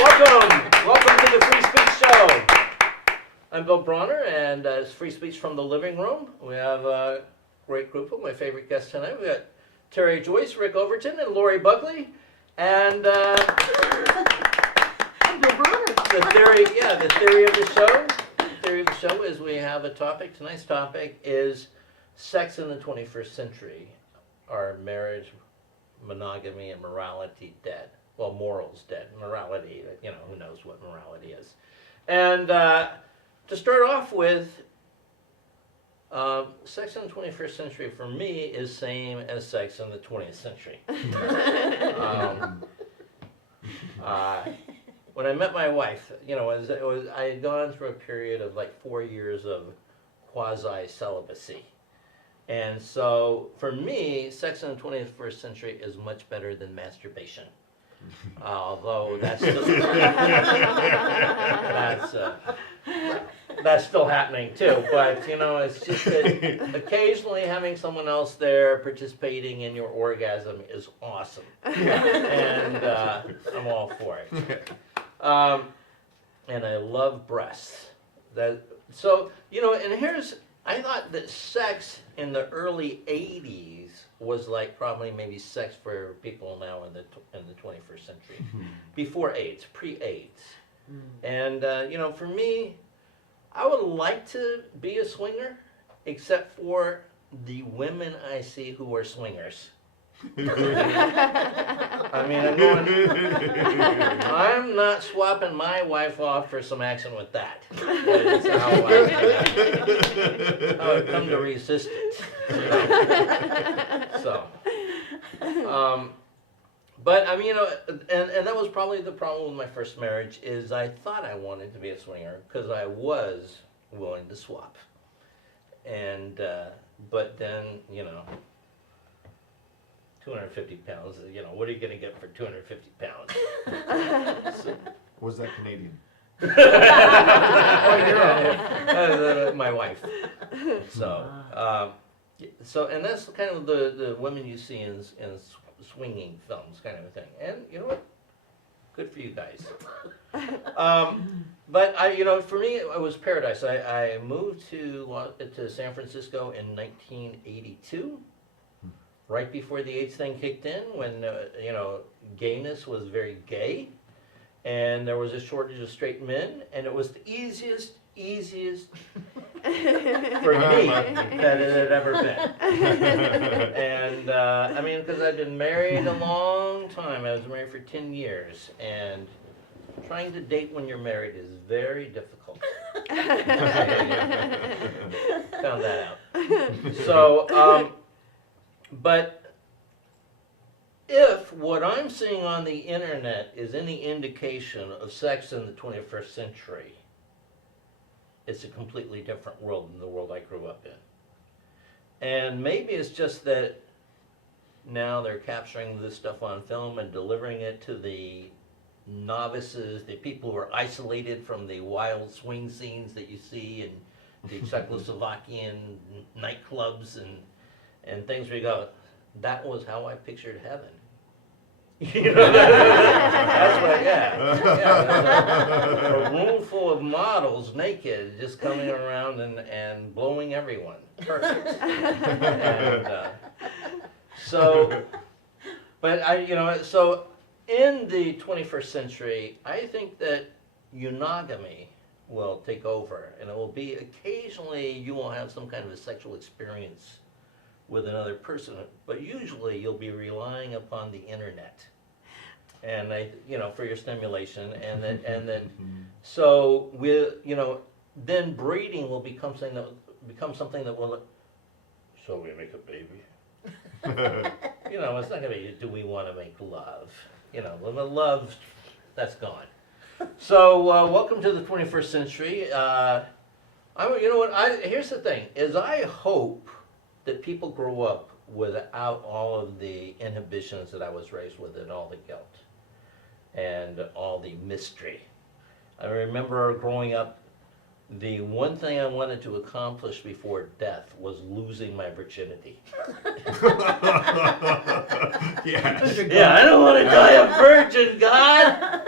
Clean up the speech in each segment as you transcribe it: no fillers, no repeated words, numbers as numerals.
Welcome to the Free Speech Show. I'm Bill Bronner, and it's Free Speech from the Living Room. We have a great group of my favorite guests tonight. We got Terri, Joyce, Rick Overton, and Laurie Buckley. And I'm Bill Bronner. the theory of the show. The theory of the show is we have a topic. Tonight's topic is sex in the 21st century. Are marriage, monogamy, and morality dead? Well, morals dead. Morality, who knows what morality is. And to start off with, sex in the 21st century for me is same as sex in the 20th century. When I met my wife, I had gone through a period of like 4 years of quasi-celibacy. And so for me, sex in the 21st century is much better than masturbation. Although that's still, that's still happening too. But it's just that occasionally having someone else there participating in your orgasm is awesome, and I'm all for it. And I love breasts. And I thought that sex in the early 80s was like probably maybe sex for people now in the 21st century, before AIDS, pre-AIDS. And for me, I would like to be a swinger, except for the women I see who are swingers. I mean, I'm not swapping my wife off for some action with that. That's how I come to resist it. So, but I mean, and that was probably the problem with my first marriage is I thought I wanted to be a swinger because I was willing to swap, and but then 250 pounds, what are you going to get for 250 pounds? So, Was that Canadian? My wife. So, and that's kind of the women you see in swinging films kind of a thing. And you know what? Good for you guys. But for me, it was paradise. I moved to San Francisco in 1982. Right before the AIDS thing kicked in, when gayness was very gay, and there was a shortage of straight men, and it was the easiest for me that it had ever been. And because I'd been married a long time. I was married for 10 years, and trying to date when you're married is very difficult. Found that out. So. But if what I'm seeing on the internet is any indication of sex in the 21st century, it's a completely different world than the world I grew up in. And maybe it's just that now they're capturing this stuff on film and delivering it to the novices, the people who are isolated from the wild swing scenes that you see in the Czechoslovakian nightclubs and things where you go, that was how I pictured heaven. That's what, a room full of models naked, just coming around and blowing everyone. Perfect. And, so in the 21st century, I think that eumonogamy will take over, and it will be occasionally you will have some kind of a sexual experience with another person, but usually you'll be relying upon the internet, and for your stimulation, and then so then breeding will become something that will. So we make a baby. It's not gonna be. Do we want to make love? The love, that's gone. So welcome to the 21st century. Here's the thing: is I hope that people grow up without all of the inhibitions that I was raised with, and all the guilt and all the mystery. I remember growing up, the one thing I wanted to accomplish before death was losing my virginity. Yeah. Yeah, I don't want to die a virgin, God.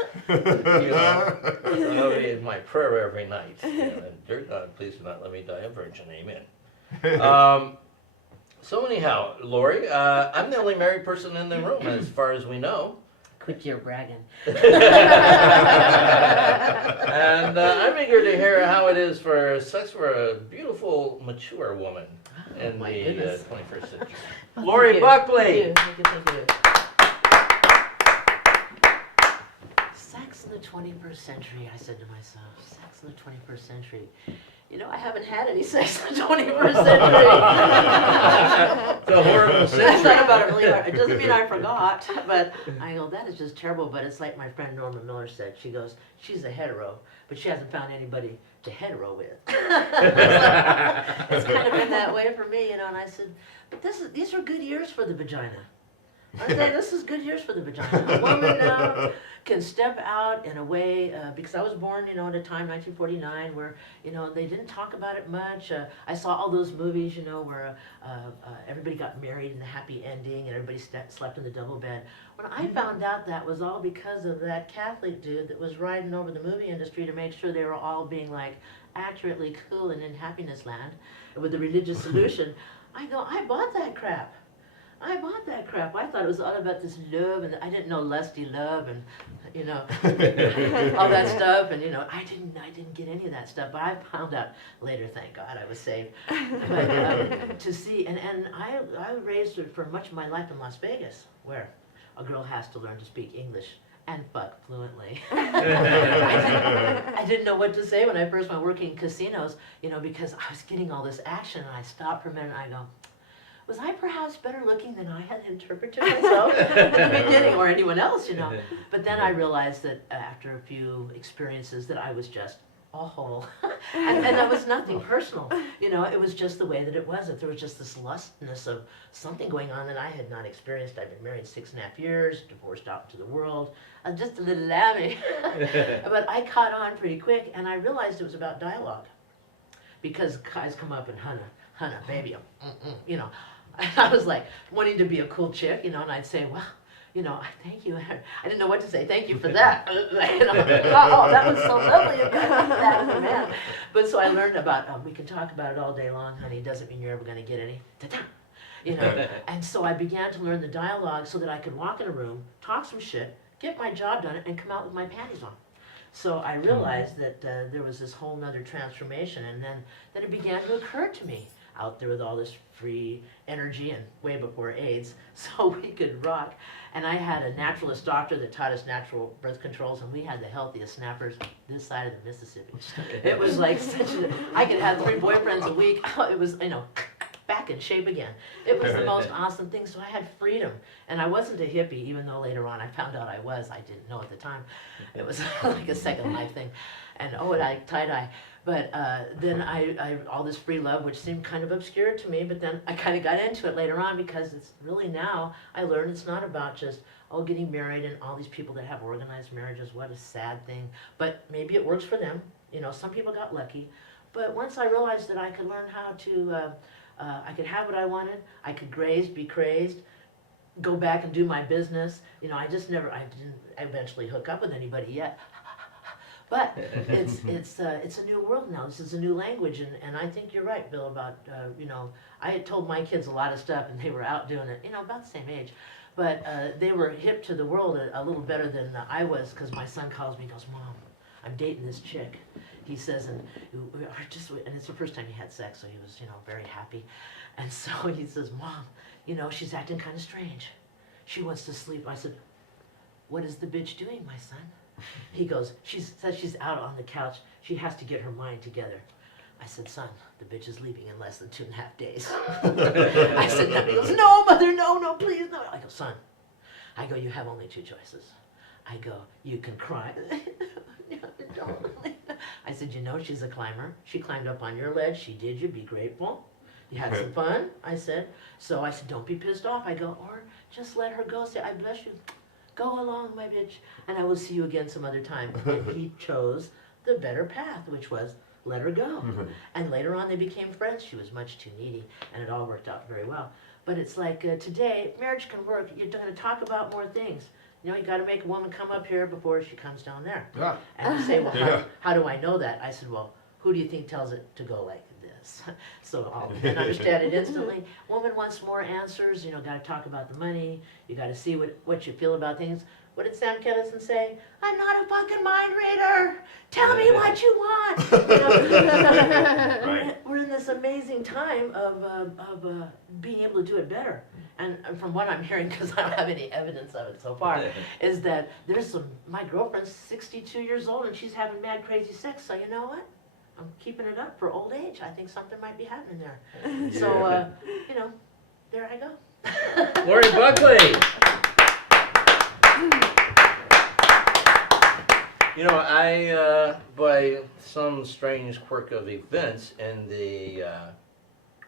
That'll be in my prayer every night. And dear God, please do not let me die a virgin. Amen. So anyhow, Laurie, I'm the only married person in the room as far as we know. Quit your bragging. And I'm eager to hear how it is for sex for a beautiful, mature woman in the 21st century. Well, Laurie Buckley. Thank you. Sex in the 21st century, I said to myself, sex in the 21st century. You know, I haven't had any sex in the 21st century. It's a horrible I century. thought about it really hard. It doesn't mean I forgot, but I go, that is just terrible. But it's like my friend Norma Miller said. She goes, she's a hetero, but she hasn't found anybody to hetero with. It's kind of been that way for me, you know. And I said, but these are good years for the vagina. Aren't they? This is good years for the vagina. A woman now can step out in a way, because I was born, you know, at a time, 1949, where, you know, they didn't talk about it much. I saw all those movies, you know, where everybody got married and the happy ending and everybody slept in the double bed. When I found out that was all because of that Catholic dude that was riding over the movie industry to make sure they were all being, like, accurately cool and in happiness land with the religious solution, I go, I bought that crap. I thought it was all about this love, and I didn't know lusty love, and you know, all that stuff, and you know, I didn't get any of that stuff. But I found out later. Thank God, I was saved. But to see, and I raised her for much of my life in Las Vegas, where a girl has to learn to speak English and fuck fluently. I didn't know what to say when I first went working in casinos, you know, because I was getting all this action, and I stopped for a minute, and I go, was I perhaps better looking than I had interpreted myself at the beginning, or anyone else, you know? But then I realized that after a few experiences that I was just a hole. And that was nothing personal, you know, it was just the way that it was. That there was just this lustness of something going on that I had not experienced. I'd been married 6.5 years, divorced out into the world, just a little lammy. But I caught on pretty quick, and I realized it was about dialogue. Because guys come up and, Hannah, baby, you know. I was like wanting to be a cool chick, you know, and I'd say, well, you know, thank you. I didn't know what to say. Thank you for that. You know, oh, that was so lovely. That, man. But so I learned about, we can talk about it all day long, honey. It doesn't mean you're ever going to get any. Ta-ta. You know, and so I began to learn the dialogue so that I could walk in a room, talk some shit, get my job done, and come out with my panties on. So I realized that there was this whole nother transformation, and then it began to occur to me out there with all this free energy and way before AIDS, so we could rock. And I had a naturalist doctor that taught us natural birth controls, and we had the healthiest snappers this side of the Mississippi. It was like I could have 3 boyfriends a week. It was, you know, back in shape again. It was the most awesome thing. So I had freedom, and I wasn't a hippie, even though later on I found out I was. I didn't know at the time. It was like a second life thing. And oh, and I tie-dye. But then I all this free love, which seemed kind of obscure to me, but then I kind of got into it later on, because it's really now I learned it's not about just, oh, getting married and all these people that have organized marriages. What a sad thing. But maybe it works for them. You know, some people got lucky. But once I realized that I could learn how to, I could have what I wanted, I could be crazed, go back and do my business. You know, I didn't eventually hook up with anybody yet. But it's a new world now. This is a new language, and I think you're right, Bill, about, you know, I had told my kids a lot of stuff, and they were out doing it, you know, about the same age. But they were hip to the world a little better than I was, because my son calls me and goes, Mom, I'm dating this chick. He says, and it's the first time he had sex, so he was, you know, very happy. And so he says, Mom, you know, she's acting kind of strange. She wants to sleep. I said, what is the bitch doing, my son? He goes, she says she's out on the couch. She has to get her mind together. I said, son, the bitch is leaving in less than 2.5 days. I said, no. He goes, no, mother, no, please, no. I go, son, you have only 2 choices. I go, you can cry. I said, you know, she's a climber. She climbed up on your ledge. She did you. Be grateful. You had some fun, I said. So I said, don't be pissed off. I go, or just let her go. Say, I bless you. Go along, my bitch, and I will see you again some other time. And he chose the better path, which was let her go. And later on, they became friends. She was much too needy, and it all worked out very well. But it's like today, marriage can work. You're going to talk about more things. You know, you gotta make a woman come up here before she comes down there. Yeah. And you say, well, Yeah. how do I know that? I said, well, who do you think tells it to go like this? So I'll then understand it instantly. Woman wants more answers, you know, gotta talk about the money, you gotta see what you feel about things. What did Sam Kinison say? I'm not a fucking mind reader. Tell me what you want. You know? Right. We're in this amazing time of being able to do it better. And from what I'm hearing, because I don't have any evidence of it so far, is that my girlfriend's 62 years old and she's having mad crazy sex. So you know what? I'm keeping it up for old age. I think something might be happening there. Yeah. So, you know, there I go. Laurie Buckley. You know, I, by some strange quirk of events, in the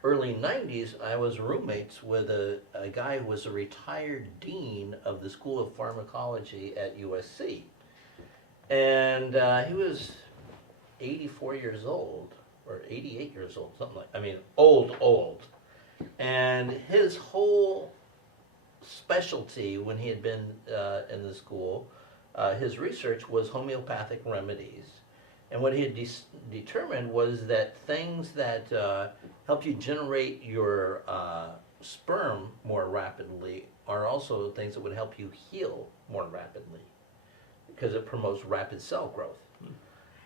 early 90s, I was roommates with a guy who was a retired dean of the School of Pharmacology at USC. And he was 84 years old, or 88 years old, something like, I mean, old. And his whole specialty when he had been in the school, his research was homeopathic remedies. And what he had determined was that things that help you generate your sperm more rapidly are also things that would help you heal more rapidly, because it promotes rapid cell growth.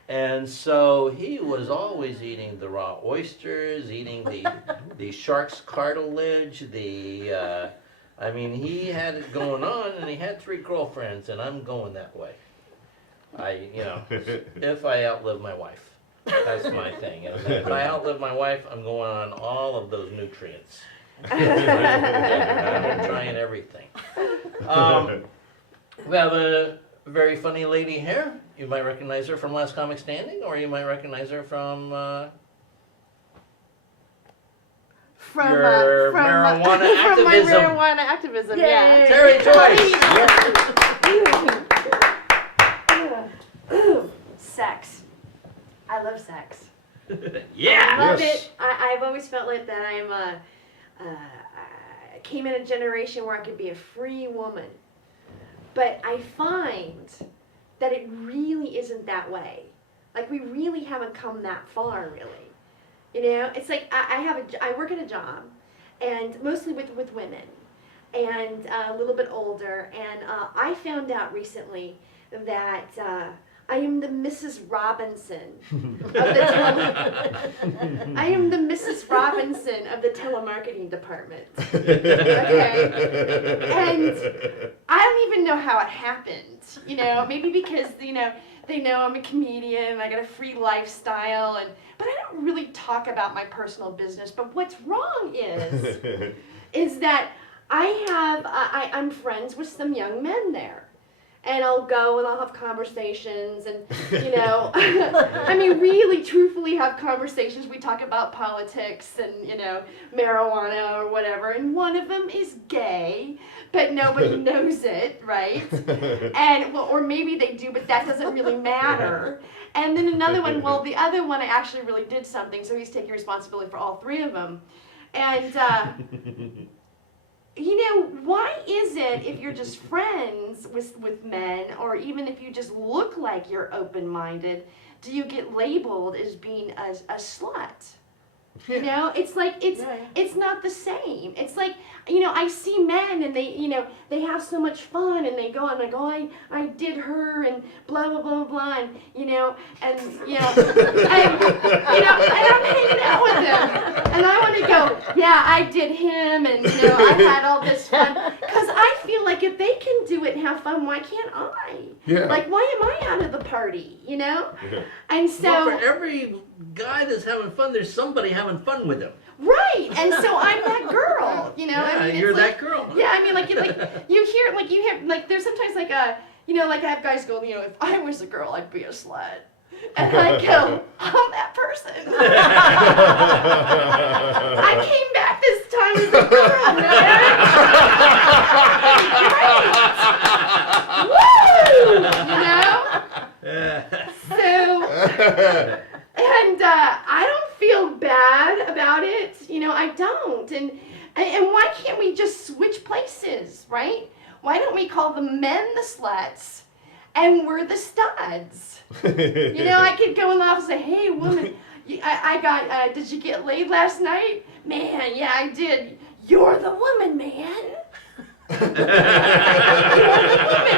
And so he was always eating the raw oysters, eating the shark's cartilage, I mean, he had it going on, and he had 3 girlfriends, and I'm going that way. You know, if I outlive my wife, that's my thing. If I outlive my wife, I'm going on all of those nutrients. I'm trying everything. We have a very funny lady here. You might recognize her from Last Comic Standing, or you might recognize her from your marijuana from my activism. marijuana activism, Yay. yeah. Terri Joyce. Sex. I love sex. Yeah. I love Yes. it. I've always felt like that I came in a generation where I could be a free woman. But I find that it really isn't that way. Like, we really haven't come that far, really. You know, it's like I work at a job, and mostly with women, and a little bit older, and I found out recently that I am the Mrs. Robinson of the I am the Mrs. Robinson of the telemarketing department. Okay, and I don't even know how it happened. You know, maybe because they know I'm a comedian, I got a free lifestyle, but I don't really talk about my personal business. But what's wrong is that I'm friends with some young men there. And I'll go and I'll have conversations and, you know, I mean, really, truthfully have conversations. We talk about politics and, you know, marijuana or whatever. And one of them is gay, but nobody knows it, right? And, well, or maybe they do, but that doesn't really matter. And then another one, well, the other one I actually really did something, so he's taking responsibility for all 3 of them. And, you know, why is it if you're just friends with men, or even if you just look like you're open-minded, do you get labeled as being a slut? You know, it's like, it's not the same. It's like, you know, I see men and they, you know, they have so much fun and they go on like, oh, I did her and blah, blah, blah, blah, and, you know, and, you know, and I'm hanging out with them. And I want to go, yeah, I did him and, you know, I had all this fun. Because I feel like if they can do it and have fun, why can't I? Yeah. Like, why am I out of the party, you know? Yeah. And so... Well, for every guy that's having fun, there's somebody having fun with him. Right, and so I'm that girl, you know. Yeah, I mean, you're it's like, that girl. Yeah, I mean, like you hear, like there's sometimes like you know, like I have guys go, you know, if I was a girl, I'd be a slut, and I go, I'm that person. I came back this time as a girl, man. Woo! You know. So. And I don't feel bad about it, you know, I don't. And why can't we just switch places, right? why don't we call the men the sluts and we're the studs? You know, I could go in the office and say, hey, woman, I got, did you get laid last night? Man, yeah, I did. You're the woman, man. You're the woman.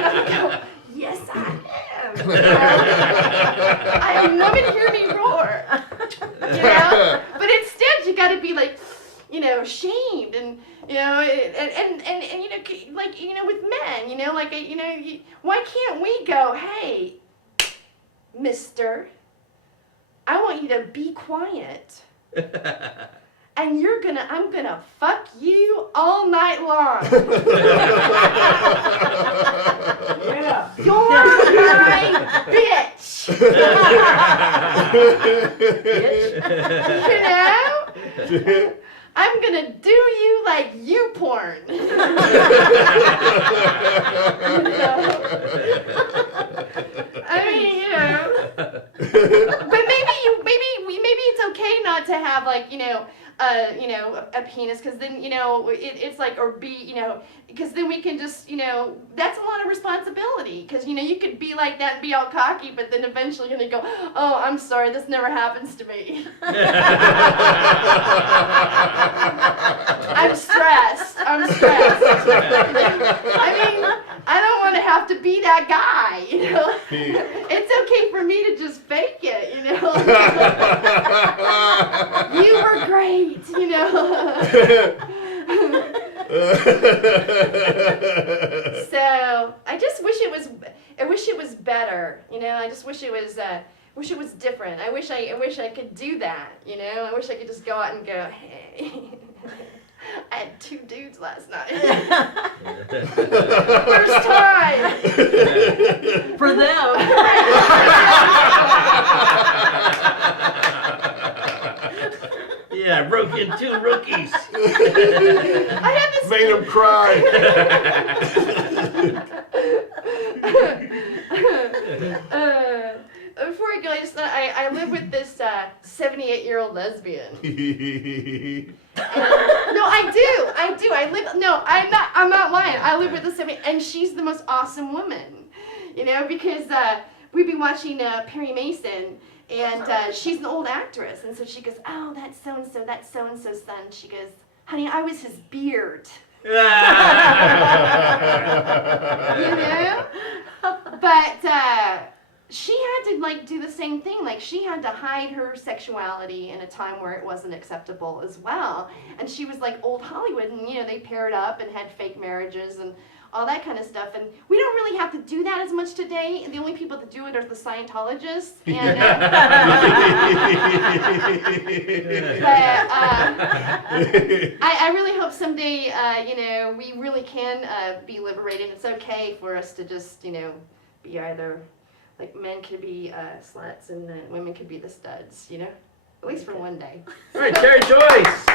I go, yes, I am. You know? I am woman, hear me roar. You know? But instead, you got to be like, you know, shamed and, you know, and you know, like, you know, with men, you know, like, you know, why can't we go, hey, mister, I want you to be quiet. And I'm gonna fuck you all night long. Yeah. You're my bitch. You know? I'm gonna do you like you porn. You know? I mean, you know. But maybe it's okay not to have like, you know, a penis, because then, you know, it's like, or be, you know, because then we can just, you know, that's a lot of responsibility, because, you know, you could be like that and be all cocky, but then eventually you're going to go, oh, I'm sorry, this never happens to me. I'm stressed. I mean, I don't want to have to be that guy, you know. It's okay for me to just fake it, you know. You were great, you know. So I just wish it was better, you know. I just wish it was different. I wish I could do that, you know. I wish I could just go out and go, hey, I had 2 dudes last night. First time. For them. Yeah, broke in 2 rookies. I had this. Made him cry. Before I go, I live with this 78-year-old lesbian. No, I do. I'm not lying. I live with this, and she's the most awesome woman. You know, because we'd be watching Perry Mason, and she's an old actress, and so she goes, oh, that's so-and-so's son. She goes, honey, I was his beard. You know? But she had to like do the same thing. Like she had to hide her sexuality in a time where it wasn't acceptable as well. And she was like old Hollywood, and you know, they paired up and had fake marriages and all that kind of stuff. And we don't really have to do that as much today. And the only people that do it are the Scientologists. And, I really hope someday, you know, we really can be liberated. It's okay for us to just, you know, be either, like men could be sluts and then women could be the studs, you know? At least for one day. All right, Terri Joyce.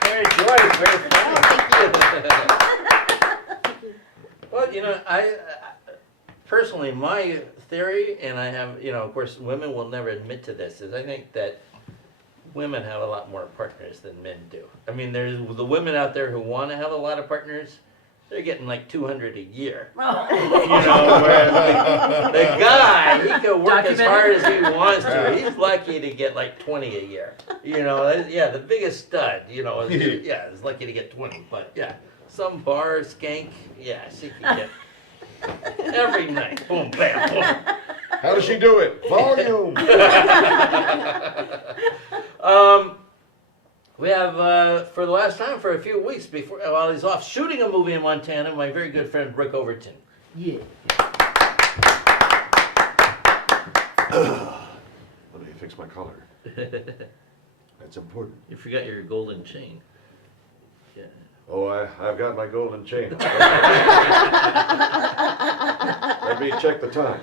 Terri Joyce, very funny. Oh, thank you. Well, you know, I personally, my theory, and I have, you know, of course, women will never admit to this, is I think that women have a lot more partners than men do. I mean, there's the women out there who want to have a lot of partners. They're getting like 200 a year. You know, whereas the guy, he can work as hard as he wants to. He's lucky to get like 20 a year. You know, yeah, the biggest stud, you know, is lucky to get 20. But yeah, some bar skank, yeah, she can get every night. Boom, bam, boom. How does she do it? Volume. We have, for the last time, for a few weeks before, while he's off shooting a movie in Montana, my very good friend Rick Overton. Yeah. Let me fix my collar. That's important. You forgot your golden chain. Yeah. Oh, I've got my golden chain. Let me check the time.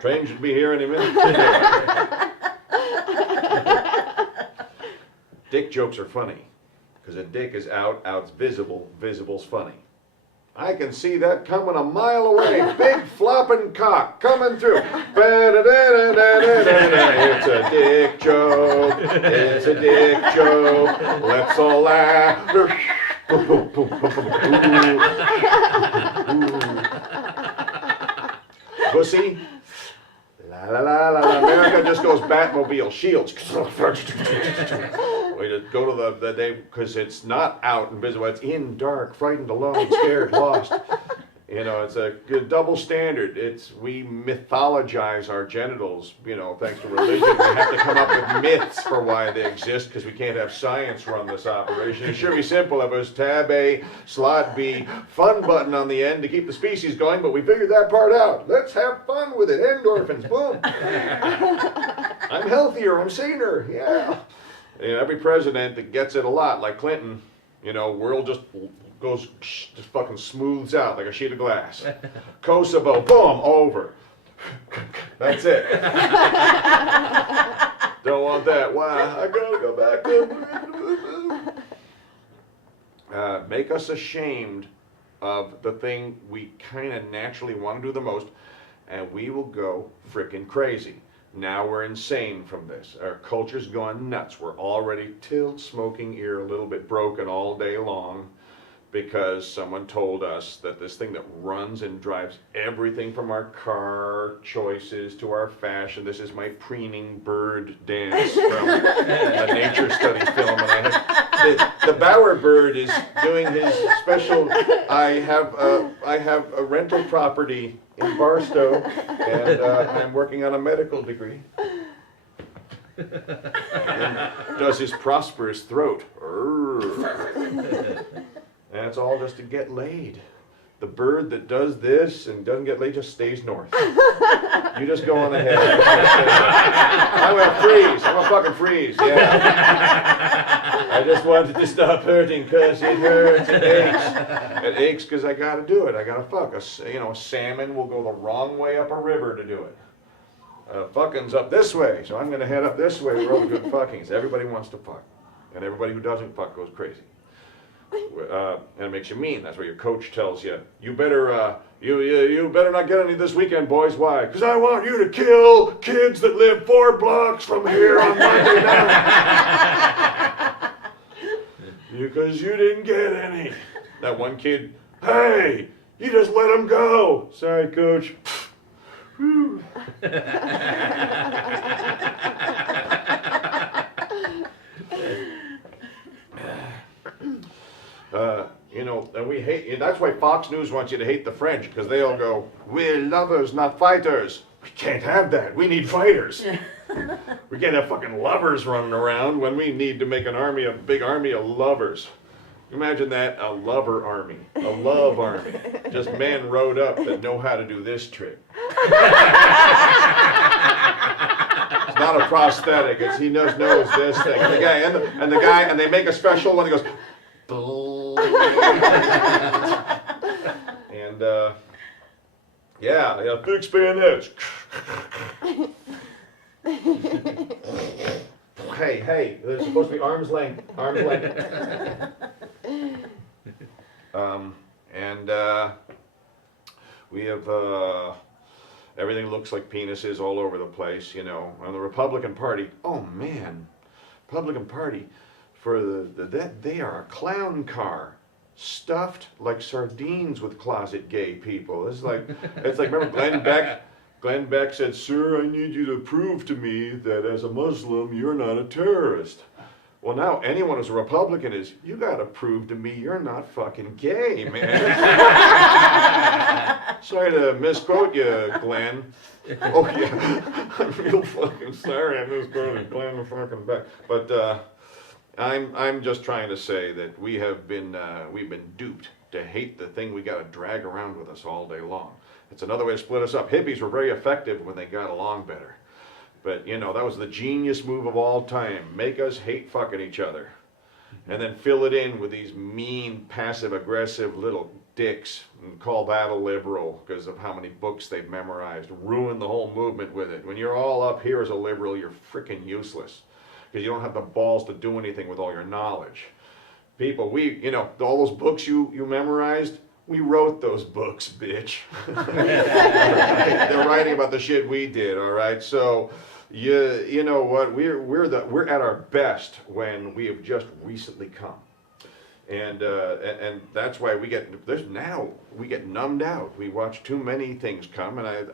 Train should be here any minute. Dick jokes are funny, because a dick is out, out's visible, visible's funny. I can see that coming a mile away, big flopping cock coming through. It's a dick joke, it's a dick joke, let's all laugh. Boom, boom, boom, boom, boom. Pussy. La la la la la. America just goes Batmobile, shields. We just go to the day, because it's not out and visible, it's in, dark, frightened, alone, scared, lost. You know, it's a good double standard. We mythologize our genitals, you know, thanks to religion. We have to come up with myths for why they exist, because we can't have science run this operation. It should be simple. If it was tab A, slot B, fun button on the end to keep the species going, but we figured that part out. Let's have fun with it. Endorphins, boom. I'm healthier, I'm saner, yeah. You know, every president that gets it a lot, like Clinton, you know, world just fucking smooths out like a sheet of glass. Kosovo, boom, over. That's it. Don't want that. Wow, I gotta go back. Make us ashamed of the thing we kind of naturally want to do the most, and we will go frickin' crazy. Now we're insane from this. Our culture's gone nuts. We're already till smoking ear, a little bit broken all day long, because someone told us that this thing that runs and drives everything from our car choices to our fashion. This is my preening bird dance from a nature study film. And the bowerbird is doing his special. I have a rental property in Barstow, and I'm working on a medical degree. And does his prosperous throat. And it's all just to get laid. The bird that does this and doesn't get laid just stays north. You just go on ahead. I'm gonna freeze. I'm gonna fucking freeze. Yeah. I just wanted to stop hurting because it hurts. It aches. It aches because I gotta do it. I gotta fuck. A salmon will go the wrong way up a river to do it. Fucking's up this way, so I'm gonna head up this way where all the good fucking is. Everybody wants to fuck, and everybody who doesn't fuck goes crazy. And it makes you mean. That's what your coach tells you. You better you better not get any this weekend, boys. Why? Because I want you to kill kids that live 4 blocks from here on Monday night. Because you didn't get any. That one kid, hey, you just let him go. Sorry, coach. You know, and we hate, that's why Fox News wants you to hate the French, because they all go, we're lovers, not fighters. We can't have that. We need fighters. We can't have fucking lovers running around when we need to make an army, a big army of lovers. Imagine that, a lover army, a love army. Just men rode up that know how to do this trick. It's not a prosthetic, it's he knows this thing. And the guy, and they make a special one, he goes, and yeah, big bayonets. Hey, there's supposed to be arm's length. And we have everything looks like penises all over the place, you know. And the Republican Party, oh man, Republican Party. They are a clown car, stuffed like sardines with closet gay people. It's like remember Glenn Beck? Glenn Beck said, "Sir, I need you to prove to me that as a Muslim you're not a terrorist." Well, now anyone who's a Republican is, you got to prove to me you're not fucking gay, man. Sorry to misquote you, Glenn. Oh yeah, I'm real fucking sorry I misquoted Glenn fucking Beck, but. I'm just trying to say that we've been duped to hate the thing we got to drag around with us all day long. It's another way to split us up. Hippies were very effective when they got along better. But, you know, that was the genius move of all time. Make us hate fucking each other. And then fill it in with these mean, passive-aggressive little dicks and call that a liberal because of how many books they've memorized. Ruin the whole movement with it. When you're all up here as a liberal, you're freaking useless. Because you don't have the balls to do anything with all your knowledge. People, all those books you memorized, we wrote those books, bitch. They're writing about the shit we did, all right? So, you know what? We're at our best when we have just recently come. And that's why we get numbed out. We watch too many things come, and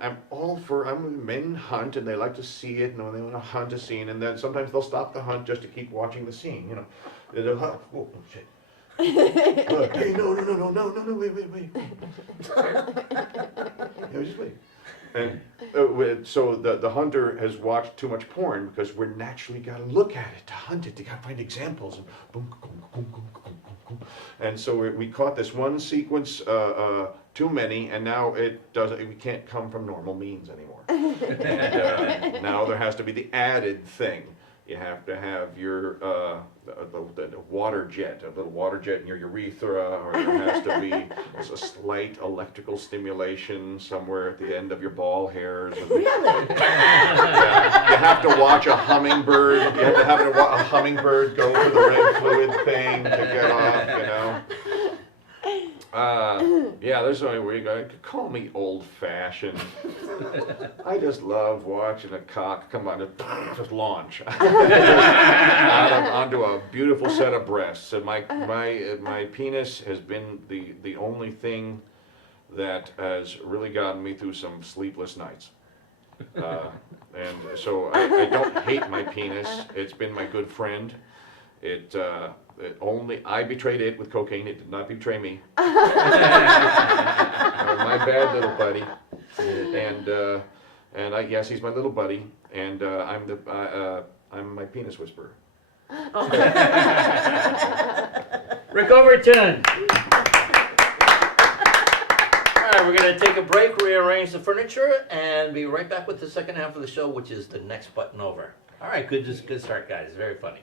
men hunt and they like to see it, and they want to hunt a scene, and then sometimes they'll stop the hunt just to keep watching the scene. You know, they'll hunt. Oh shit. Hey, no, wait. No, just wait. And so the hunter has watched too much porn because we're naturally got to look at it to hunt it. You got to find examples. And boom, boom, boom, boom, boom, boom. And so we caught this one sequence too many, and now we can't come from normal means anymore. And now there has to be the added thing. You have to have your the water jet, a little water jet in your urethra, or there has to be a slight electrical stimulation somewhere at the end of your ball hairs. Really? Yeah, you have to watch a hummingbird. You have to have a hummingbird go for the red fluid thing to get off. You know. Yeah, there's only way you could call me old-fashioned. I just love watching a cock come on, just launch onto a beautiful set of breasts. And my penis has been the only thing that has really gotten me through some sleepless nights. And so I don't hate my penis. It's been my good friend. I betrayed it with cocaine. It did not betray me. My bad little buddy. And yes, he's my little buddy. And I'm my penis whisperer. Rick Overton. All right, we're going to take a break, rearrange the furniture, and be right back with the second half of the show, which is the next button over. All right, good start, guys. Very funny.